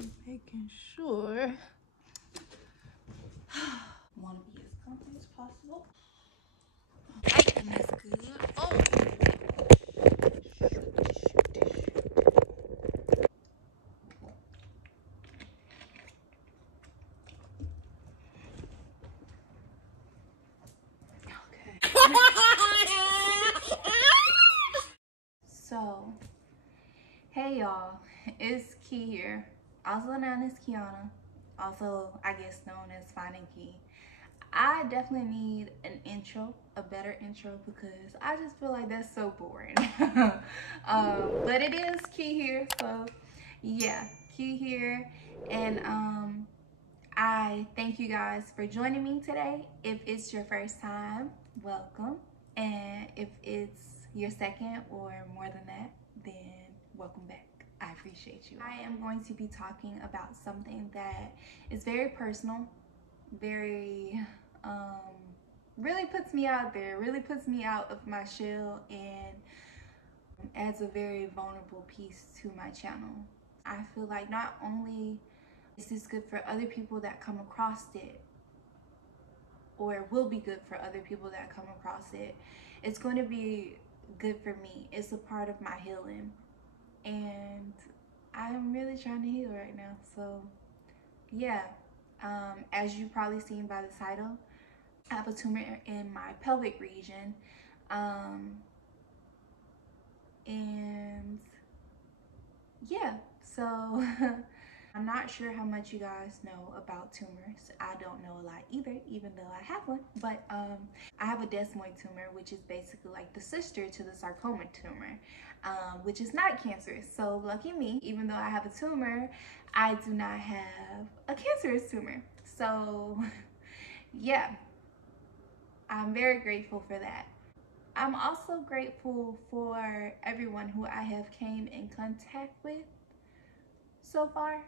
Making sure. Want to be as comfy as possible. Lighting is good. Oh. Okay. So, hey y'all, it's Key here, also known as Kiana, also I guess known as Finding Key. I definitely need an intro, a better intro, because I just feel like that's so boring. But it is Key here, so yeah, Key here, and I thank you guys for joining me today. If it's your first time, welcome, and if it's your second or more than that, then welcome back. I appreciate you. I am going to be talking about something that is very personal, very really puts me out there, really puts me out of my shell, and adds a very vulnerable piece to my channel. I feel like not only is this good for other people that come across it, or will be good for other people that come across it, it's going to be good for me. It's a part of my healing, and I'm really trying to heal right now. So yeah, as you've probably seen by the title, I have a tumor in my pelvic region, and yeah, so I'm not sure how much you guys know about tumors. I don't know a lot either, even though I have one. But I have a desmoid tumor, which is basically like the sister to the sarcoma tumor, which is not cancerous. So lucky me, even though I have a tumor, I do not have a cancerous tumor. So yeah, I'm very grateful for that. I'm also grateful for everyone who I have came in contact with so far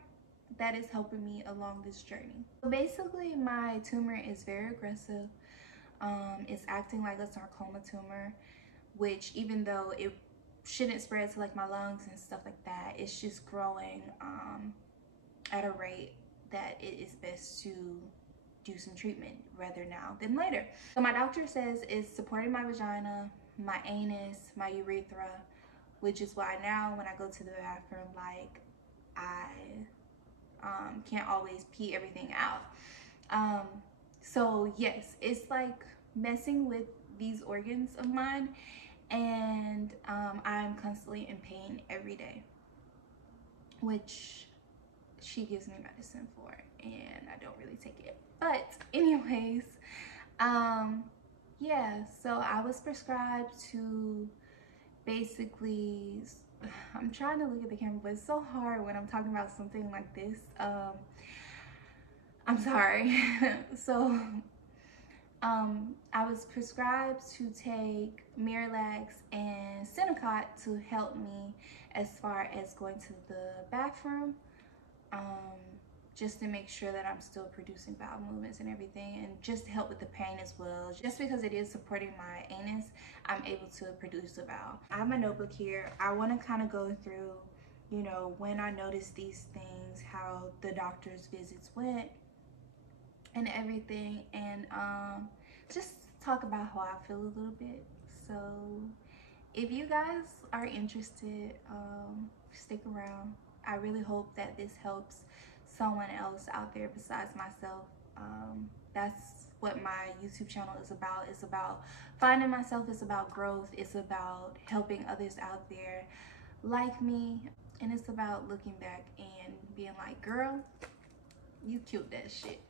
that is helping me along this journey. So basically, my tumor is very aggressive. It's acting like a sarcoma tumor, which even though it shouldn't spread to like my lungs and stuff like that, it's just growing at a rate that it is best to do some treatment rather now than later. So my doctor says it's supporting my vagina, my anus, my urethra, which is why now when I go to the bathroom, like I can't always pee everything out. So yes, it's like messing with these organs of mine, and I'm constantly in pain every day, which she gives me medicine for, and I don't really take it. But anyways, yeah, so I was prescribed to basically, I'm trying to look at the camera, but it's so hard when I'm talking about something like this. I'm sorry. So I was prescribed to take Miralax and Senokot to help me as far as going to the bathroom, just to make sure that I'm still producing bowel movements and everything, and just to help with the pain as well. Just because it is supporting my anus, I'm able to produce a bowel. I have my notebook here. I want to kind of go through, you know, when I noticed these things, how the doctor's visits went and everything, and just talk about how I feel a little bit. So if you guys are interested, stick around. I really hope that this helps someone else out there besides myself. That's what my YouTube channel is about. It's about finding myself, it's about growth, it's about helping others out there like me, and it's about looking back and being like, girl, you killed that shit.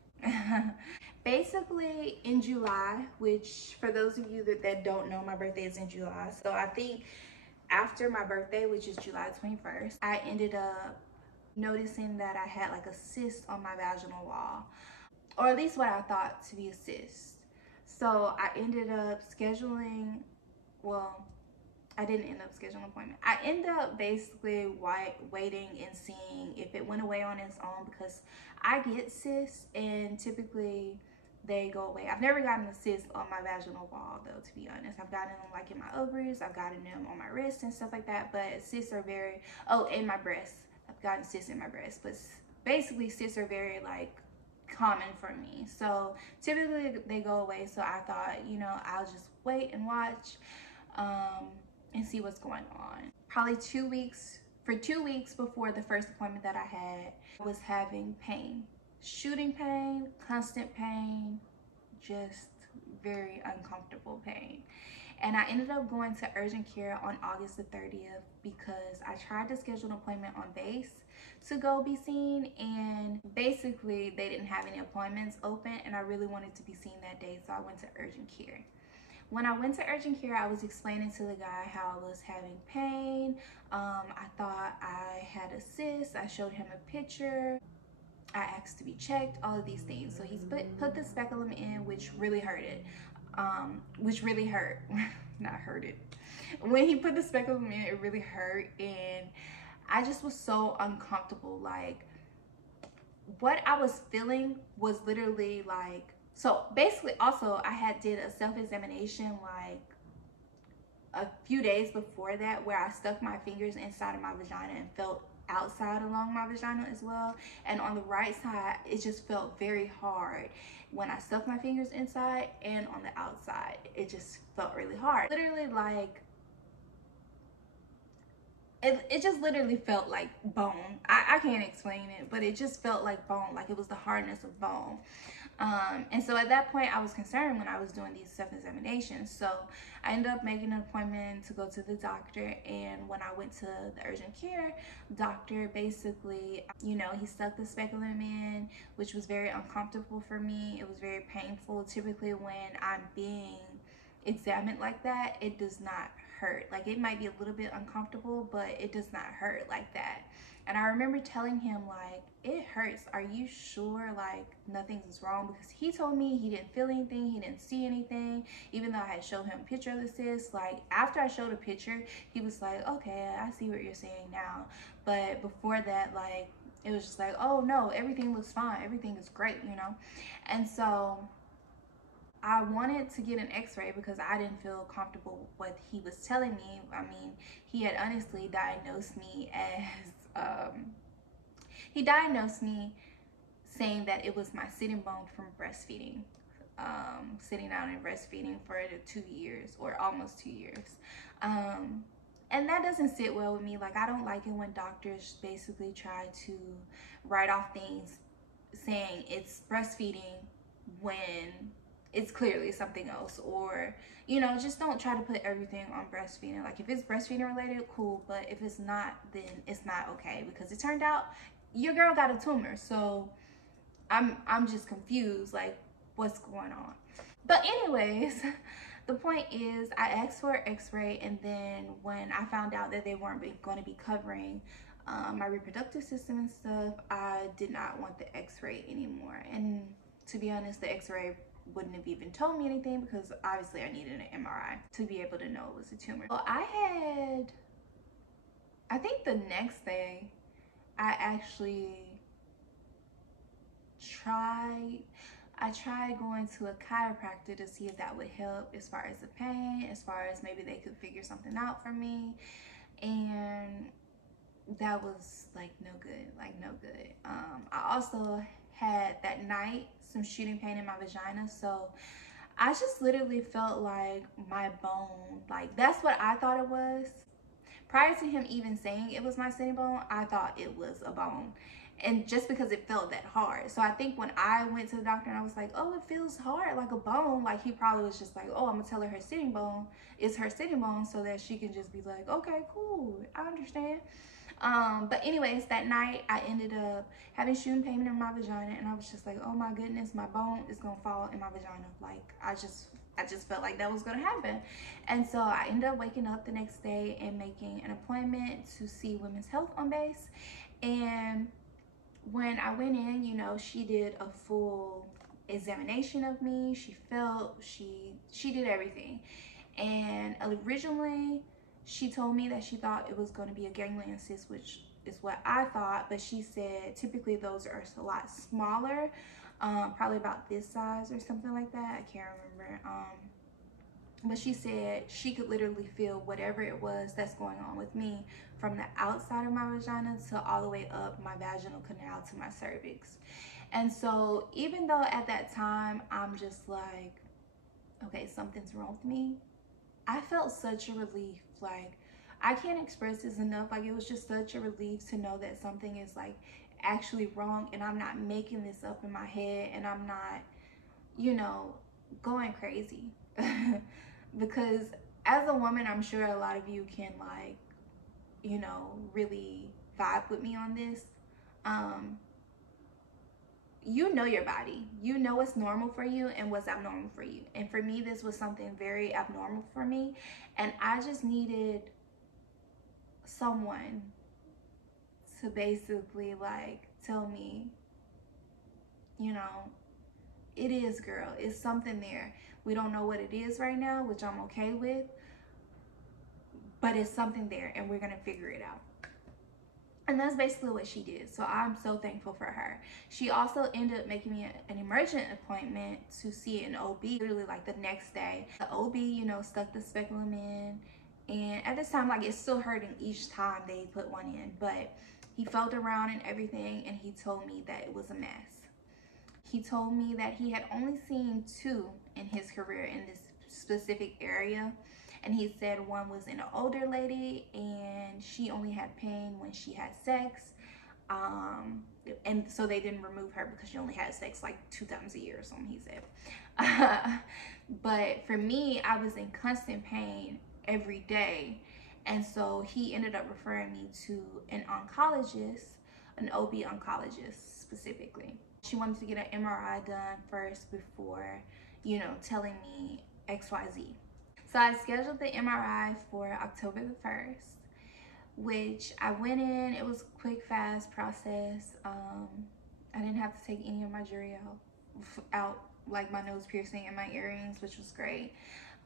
Basically in July, which for those of you that don't know, my birthday is in July. So I think after my birthday, which is July 21st, I ended up noticing that I had like a cyst on my vaginal wall, or at least what I thought to be a cyst. So I ended up scheduling, well, I didn't end up scheduling an appointment. I ended up basically waiting and seeing if it went away on its own, because I get cysts and typically they go away. I've never gotten a cyst on my vaginal wall though, to be honest. I've gotten them like in my ovaries, I've gotten them on my wrists and stuff like that, but cysts are very, oh, in my breast. I've gotten cysts in my breast, but basically cysts are very like common for me. So typically they go away. So I thought, you know, I'll just wait and watch and see what's going on. Probably 2 weeks, for 2 weeks before the first appointment that I had, I was having pain, shooting pain, constant pain, just very uncomfortable pain. And I ended up going to urgent care on August the 30th because I tried to schedule an appointment on base to go be seen, and basically they didn't have any appointments open, and I really wanted to be seen that day, so I went to urgent care. When I went to urgent care, I was explaining to the guy how I was having pain. I thought I had a cyst. I showed him a picture. I asked to be checked, all of these things. So he's put the speculum in, which really hurted. Which really hurt. Not hurted. When he put the speculum in, it really hurt. And I just was so uncomfortable. Like, what I was feeling was literally like, so basically also I had did a self-examination like a few days before that, where I stuck my fingers inside of my vagina and felt outside along my vagina as well. And on the right side, it just felt very hard when I stuck my fingers inside, and on the outside, it just felt really hard. Literally like, it just literally felt like bone. I can't explain it, but it just felt like bone, like it was the hardness of bone. And so at that point, I was concerned when I was doing these self-examinations. So I ended up making an appointment to go to the doctor. And when I went to the urgent care doctor, basically, you know, he stuck the speculum in, which was very uncomfortable for me. It was very painful. Typically when I'm being examined like that, it does not hurt. Like, it might be a little bit uncomfortable, but it does not hurt like that. And I remember telling him, like, it hurts. Are you sure, like, nothing's wrong? Because he told me he didn't feel anything, he didn't see anything, even though I had showed him a picture of the cyst. Like, after I showed a picture, he was like, okay, I see what you're saying now. But before that, like, it was just like, oh no, everything looks fine, everything is great, you know? And so I wanted to get an x-ray because I didn't feel comfortable with what he was telling me. I mean, he had honestly diagnosed me as, he diagnosed me saying that it was my sitting bone from breastfeeding, sitting down and breastfeeding for 2 years, or almost 2 years. And that doesn't sit well with me. Like, I don't like it when doctors basically try to write off things saying it's breastfeeding when it's clearly something else. Or, you know, just don't try to put everything on breastfeeding. Like, if it's breastfeeding related, cool, but if it's not, then it's not okay, because it turned out your girl got a tumor. So I'm just confused, like, what's going on. But anyways, the point is, I asked for an x-ray, and then when I found out that they weren't going to be covering my reproductive system and stuff, I did not want the x-ray anymore. And to be honest, the x-ray wouldn't have even told me anything, because obviously I needed an MRI to be able to know it was a tumor. Well, I think the next day, I actually tried going to a chiropractor to see if that would help as far as the pain, as far as maybe they could figure something out for me. And that was like no good, like no good. I also had that night some shooting pain in my vagina. So I just literally felt like my bone, like, that's what I thought it was. Prior to him even saying it was my sitting bone, I thought it was a bone. And just because it felt that hard. So I think when I went to the doctor and I was like, oh, it feels hard like a bone, like, he probably was just like, oh, I'm gonna tell her her sitting bone is her sitting bone, so that she can just be like, okay, cool, I understand. But anyways, that night I ended up having shooting pain in my vagina, and I was just like, oh my goodness, my bone is gonna fall in my vagina. Like, I just felt like that was gonna happen. And so I ended up waking up the next day and making an appointment to see Women's Health on base. And when I went in, you know, she did a full examination of me. She felt, she did everything. And originally she told me that she thought it was going to be a ganglion cyst, which is what I thought, but she said typically those are a lot smaller, probably about this size or something like that. I can't remember. But she said she could literally feel whatever it was that's going on with me from the outside of my vagina to all the way up my vaginal canal to my cervix. And so even though at that time I'm just like, okay, something's wrong with me, I felt such a relief. Like, I can't express this enough. Like, it was just such a relief to know that something is like actually wrong and I'm not making this up in my head and I'm not, you know, going crazy. Because as a woman, I'm sure a lot of you can, like, you know, really vibe with me on this. You know your body. You know what's normal for you and what's abnormal for you. And for me, this was something very abnormal for me. And I just needed someone to basically, like, tell me, you know, it is, girl. It's something there. We don't know what it is right now, which I'm okay with. But it's something there and we're going to figure it out. And that's basically what she did. So I'm so thankful for her. She also ended up making me an emergent appointment to see an OB, literally like the next day. The OB, you know, stuck the speculum in. And at this time, like, it's still hurting each time they put one in. But he felt around and everything, and he told me that it was a mess. He told me that he had only seen 2 in his career in this specific area. And he said one was an older lady and she only had pain when she had sex. And so they didn't remove her because she only had sex like 2 times a year or something, he said. But for me, I was in constant pain every day. And so he ended up referring me to an oncologist, an OB oncologist specifically. She wanted to get an MRI done first before, you know, telling me XYZ. So I scheduled the MRI for October the 1st, which I went in. It was a quick, fast process. I didn't have to take any of my jewelry out, like my nose piercing and my earrings, which was great.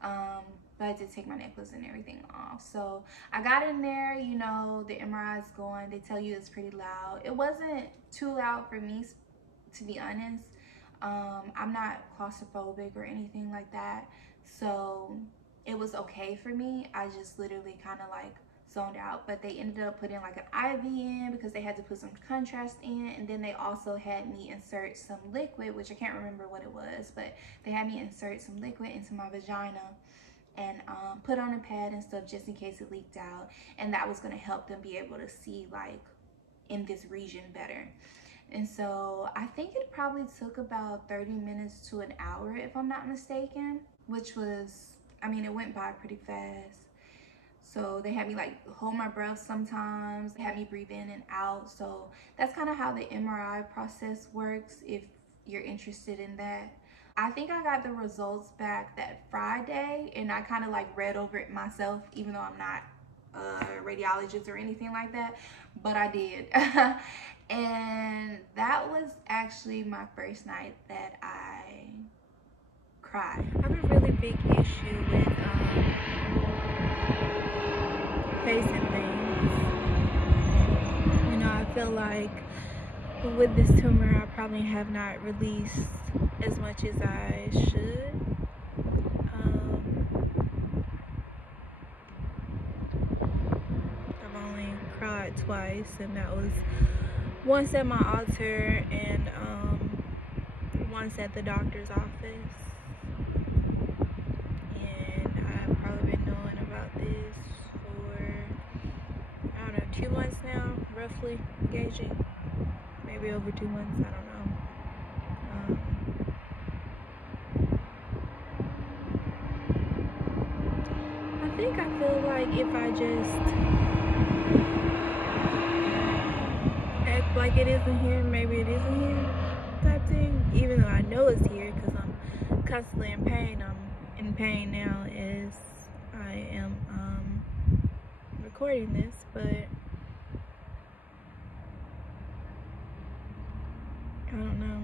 But I did take my necklace and everything off. So I got in there, you know, the MRI is going. They tell you it's pretty loud. It wasn't too loud for me, to be honest. I'm not claustrophobic or anything like that. So it was okay for me. I just literally kind of like zoned out. But they ended up putting like an IV in because they had to put some contrast in. And then they also had me insert some liquid, which I can't remember what it was, but they had me insert some liquid into my vagina and put on a pad and stuff just in case it leaked out. And that was going to help them be able to see like in this region better. And so I think it probably took about 30 minutes to an hour, if I'm not mistaken, which was, I mean, it went by pretty fast. So they had me like hold my breath sometimes, they had me breathe in and out. So that's kind of how the MRI process works if you're interested in that. I think I got the results back that Friday and I kind of like read over it myself, even though I'm not a radiologist or anything like that, but I did. And that was actually my first night that I cried. I have a really big issue with facing things. You know, I feel like with this tumor, I probably have not released as much as I should. I've only cried twice, and that was once at my altar and once at the doctor's office. And I've probably been knowing about this for, I don't know, 2 months now, roughly, gauging. Maybe over 2 months, I don't know. I think I feel like if I just act like it isn't here, maybe it isn't here type thing, even though I know it's here because I'm constantly in pain. I'm in pain now as I am recording this, but I don't know.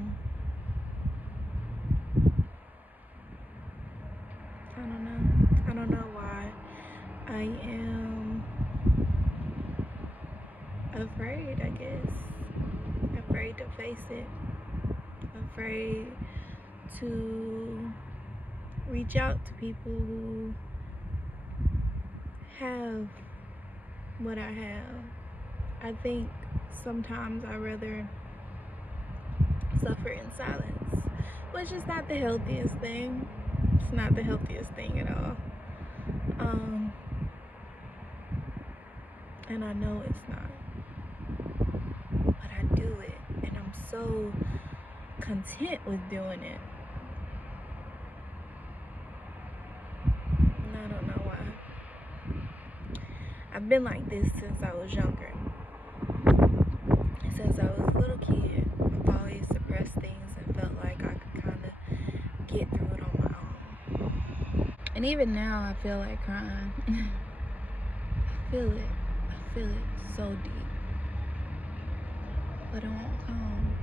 I don't know why I am afraid, I guess. Afraid to face it. Afraid to reach out to people who have what I have. I think sometimes I rather suffer in silence, which is not the healthiest thing. It's not the healthiest thing at all. And I know it's not, but I do it, and I'm so content with doing it. And I don't know why. I've been like this since I was younger. Since I was a little kid, I've always suppressed things and felt like I could kind of get through it on my own. And even now, I feel like crying. I feel it so deep, but it won't come.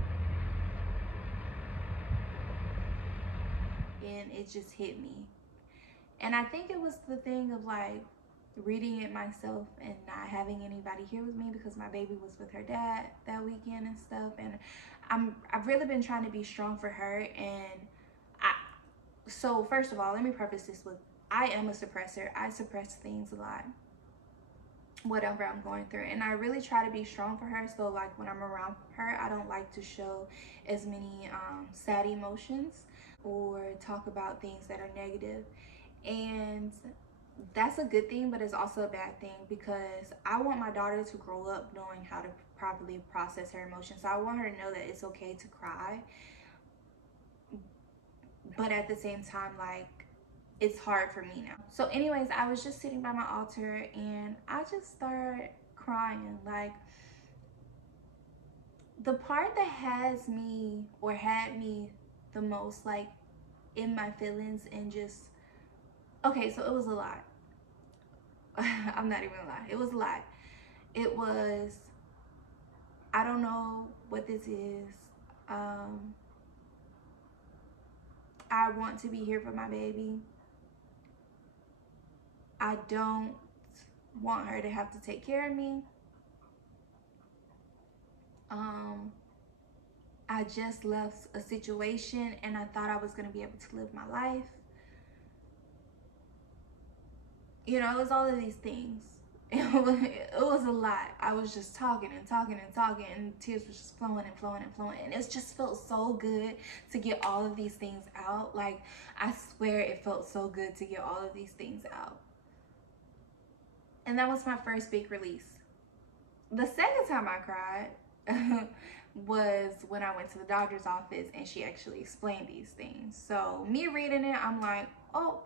And it just hit me. And I think it was the thing of like reading it myself and not having anybody here with me, because my baby was with her dad that weekend and stuff. And I've really been trying to be strong for her. And so first of all, let me preface this with, I am a suppressor. I suppress things a lot, whatever I'm going through, and I really try to be strong for her. So like when I'm around her, I don't like to show as many sad emotions or talk about things that are negative. And that's a good thing, but it's also a bad thing, because I want my daughter to grow up knowing how to properly process her emotions. So I want her to know that it's okay to cry, but at the same time, like, it's hard for me now. So anyways, I was just sitting by my altar and I just started crying. Like, the part that has me, or had me the most, like, in my feelings and just, okay, so it was a lot. I'm not even gonna lie. It was a lot. It was, I don't know what this is. I want to be here for my baby. I don't want her to have to take care of me. I just left a situation and I thought I was going to be able to live my life. You know, it was all of these things. It was a lot. I was just talking and talking and talking, and tears were just flowing and flowing and flowing. And it just felt so good to get all of these things out. Like, I swear it felt so good to get all of these things out. And that was my first big release. The second time I cried was when I went to the doctor's office and she actually explained these things. So me reading it, I'm like, oh,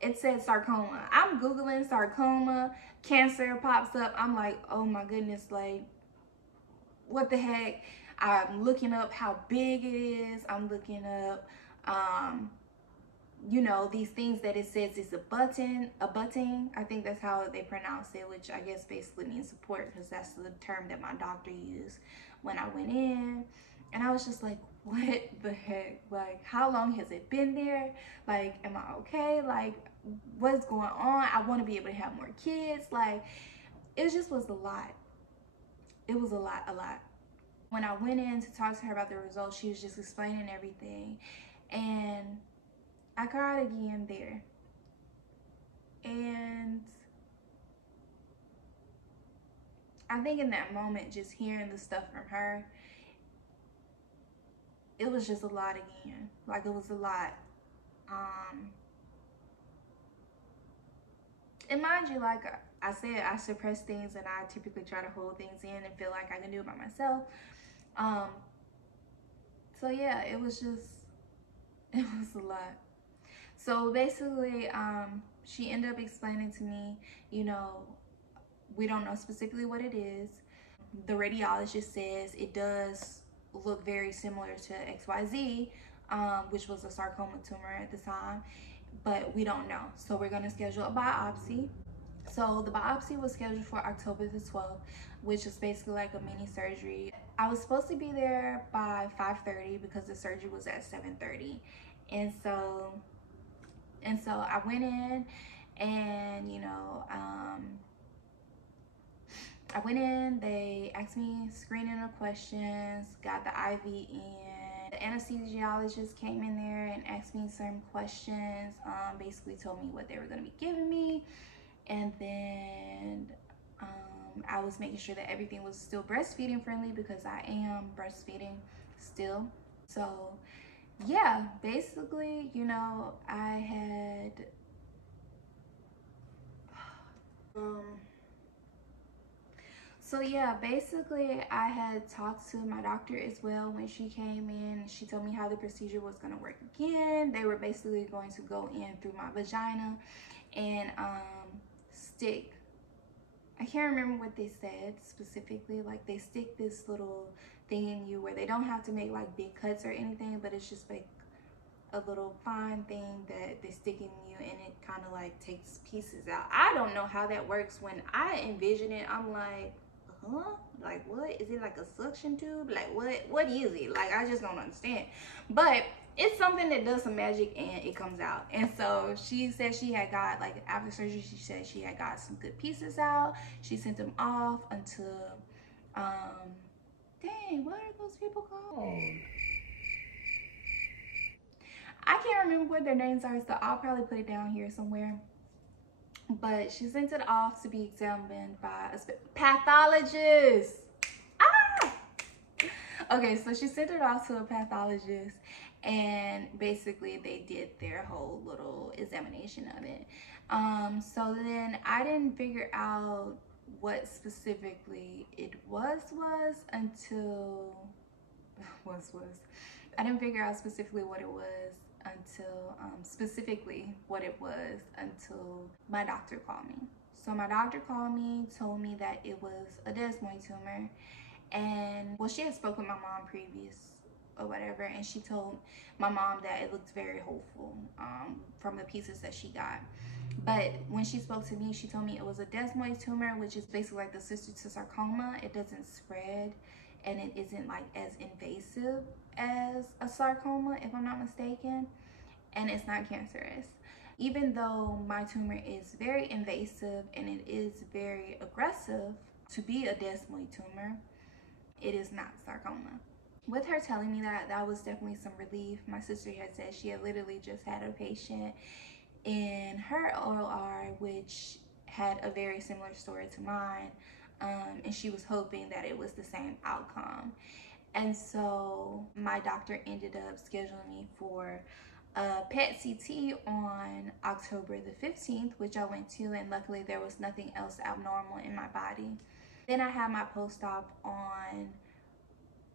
it said sarcoma. I'm Googling sarcoma, cancer pops up. I'm like, oh my goodness, like, what the heck? I'm looking up how big it is. I'm looking up, you know, these things that it says is a button. I think that's how they pronounce it, which I guess basically means support, because that's the term that my doctor used when I went in. And I was just like, what the heck? Like, how long has it been there? Like, am I okay? Like, what's going on? I want to be able to have more kids. Like, it just was a lot. It was a lot. When I went in to talk to her about the results, she was just explaining everything. And I cried again there. And I think in that moment, just hearing the stuff from her, it was just a lot again. Like, it was a lot. And mind you, like I said, I suppress things and I typically try to hold things in and feel like I can do it by myself. So yeah, it was a lot. So basically, she ended up explaining to me, you know, we don't know specifically what it is. The radiologist says it does look very similar to XYZ, which was a sarcoma tumor at the time, but we don't know. So we're gonna schedule a biopsy. So the biopsy was scheduled for October the 12th, which is basically like a mini surgery. I was supposed to be there by 5:30 because the surgery was at 7:30. And so I went in and, you know, I went in, they asked me screening of questions, got the IV in. The anesthesiologist came in there and asked me some questions, basically told me what they were gonna be giving me. And then I was making sure that everything was still breastfeeding friendly because I am breastfeeding still. So yeah, basically, you know, I had so yeah, basically I had talked to my doctor as well when she came in. She told me how the procedure was going to work again. They were basically going to go in through my vagina and stick, I can't remember what they said specifically, like they stick this little thing in you where they don't have to make like big cuts or anything, but it's just like a little fine thing that they stick in you, and it kind of like takes pieces out. I don't know how that works. When I envision it, I'm like, huh? Like, what is it, like a suction tube? Like, what is it? Like, I just don't understand. But it's something that does some magic and it comes out. And so she said she had got, like, after surgery, she said she had got some good pieces out. She sent them off until dang, what are those people called? I can't remember what their names are, so I'll probably put it down here somewhere. But she sent it off to be examined by a pathologist. Ah! Okay, so she sent it off to a pathologist, and basically they did their whole little examination of it. So then I didn't figure out what specifically it was until I didn't figure out specifically what it was until my doctor called me. So my doctor called me, told me that it was a desmoid tumor, and well, she had spoken with my mom previous or whatever, and she told my mom that it looked very hopeful from the pieces that she got. But when she spoke to me, she told me it was a desmoid tumor, which is basically like the sister to sarcoma. It doesn't spread, and it isn't like as invasive as a sarcoma, if I'm not mistaken, and it's not cancerous. Even though my tumor is very invasive and it is very aggressive to be a desmoid tumor, it is not sarcoma. With her telling me that, that was definitely some relief. My sister had said she had literally just had a patient in her OR which had a very similar story to mine, and she was hoping that it was the same outcome. And so my doctor ended up scheduling me for a PET CT on October the 15th, which I went to, and luckily there was nothing else abnormal in my body. Then I had my post-op on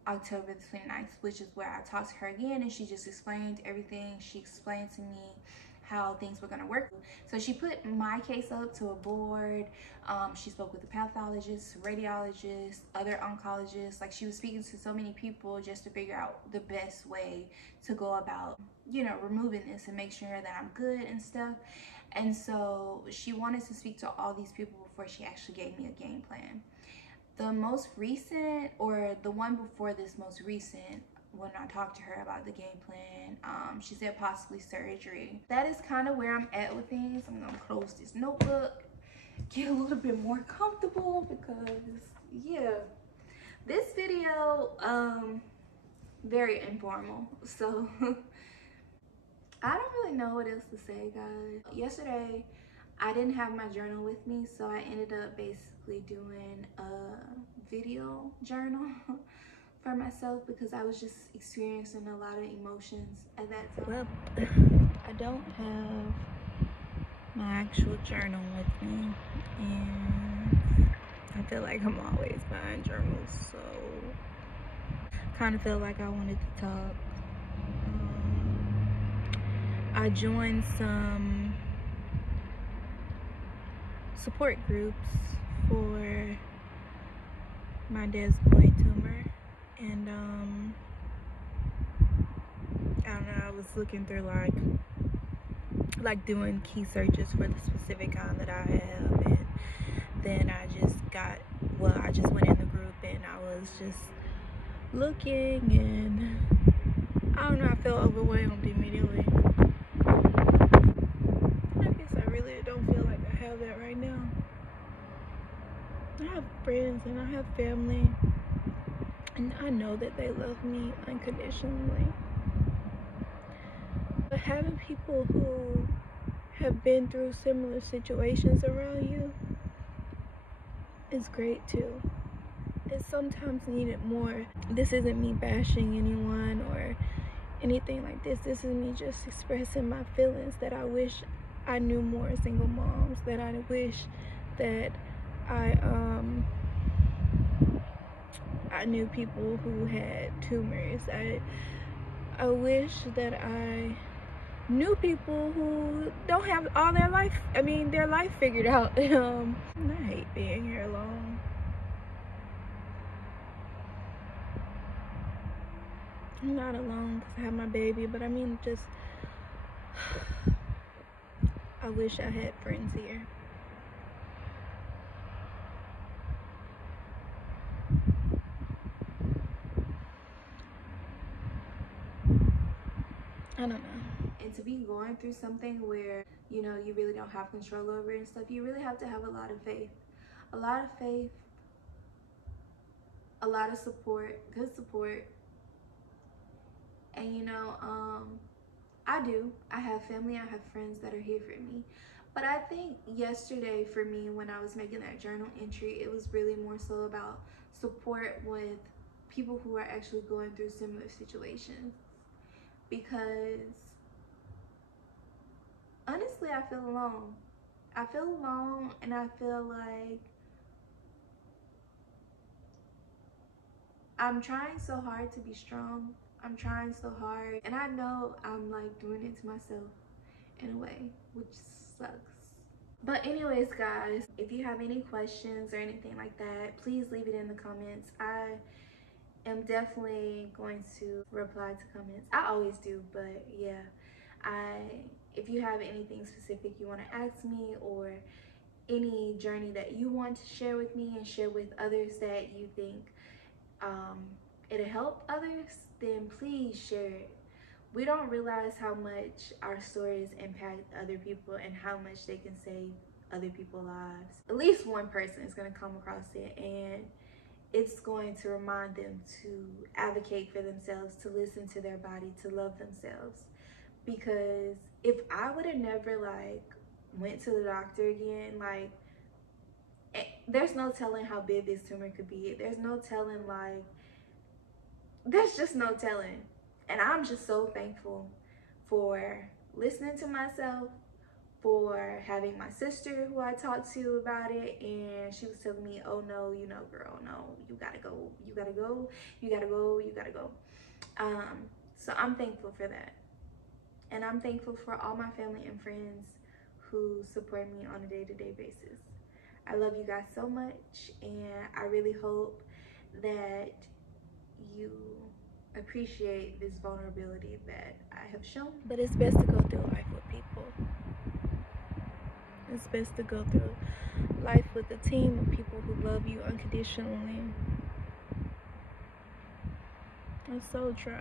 October the 29th, which is where I talked to her again, and she just explained everything. She explained to me how things were going to work. So she put my case up to a board. She spoke with the pathologist, radiologist, other oncologists. Like, she was speaking to so many people just to figure out the best way to go about, you know, removing this and make sure that I'm good and stuff. And so she wanted to speak to all these people before she actually gave me a game plan. The most recent, or the one before this most recent, when I talked to her about the game plan, she said possibly surgery. That is kind of where I'm at with things. I'm gonna close this notebook, get a little bit more comfortable, because yeah, this video, very informal. So I don't really know what else to say, guys. Yesterday, I didn't have my journal with me, so I ended up basically doing a video journal for myself because I was just experiencing a lot of emotions at that time. Well, I don't have my actual journal with me, and I feel like I'm always buying journals, so kind of feel like I wanted to talk. I joined some support groups for my desmoid tumor, and I don't know, I was looking through like doing key searches for the specific kind that I have, and then I just went in the group and I was just looking, and I don't know, I felt overwhelmed immediately. I guess I really don't feel like I have that right now. I have friends and I have family, and I know that they love me unconditionally. But having people who have been through similar situations around you, is great too. It's sometimes needed more. This isn't me bashing anyone or anything like this. This is me just expressing my feelings that I wish I knew more single moms, that I wish that I knew people who had tumors. I wish that I knew people who don't have all their life, their life figured out. I hate being here alone. I'm not alone because I have my baby, but just I wish I had friends here. I don't know. And to be going through something where, you know, you really don't have control over it and stuff, you really have to have a lot of faith. A lot of faith, a lot of support, good support. And, you know, I have family, I have friends that are here for me. But I think yesterday for me, when I was making that journal entry, it was really more so about support with people who are actually going through similar situations. Because honestly, I feel alone. I feel alone, and I feel like I'm trying so hard to be strong. I'm trying so hard, and I know I'm like doing it to myself in a way, which sucks. But anyways, guys, if you have any questions or anything like that, please leave it in the comments. I am definitely going to reply to comments. I always do, but yeah, if you have anything specific you want to ask me, or any journey that you want to share with me and share with others that you think it'll help others, then please share it. We don't realize how much our stories impact other people and how much they can save other people's lives. At least one person is going to come across it, and it's going to remind them to advocate for themselves, to listen to their body, to love themselves. Because if I would have never like went to the doctor again, like, there's no telling how big this tumor could be. There's no telling, like, there's just no telling. And I'm just so thankful for listening to myself, for having my sister who I talked to about it, and she was telling me, oh no, you know, girl, no, you gotta go, you gotta go, you gotta go, you gotta go. So I'm thankful for that. And I'm thankful for all my family and friends who support me on a day-to-day basis. I love you guys so much, and I really hope that you appreciate this vulnerability that I have shown. But it's best to go through life with people. It's best to go through life with a team of people who love you unconditionally. It's so true.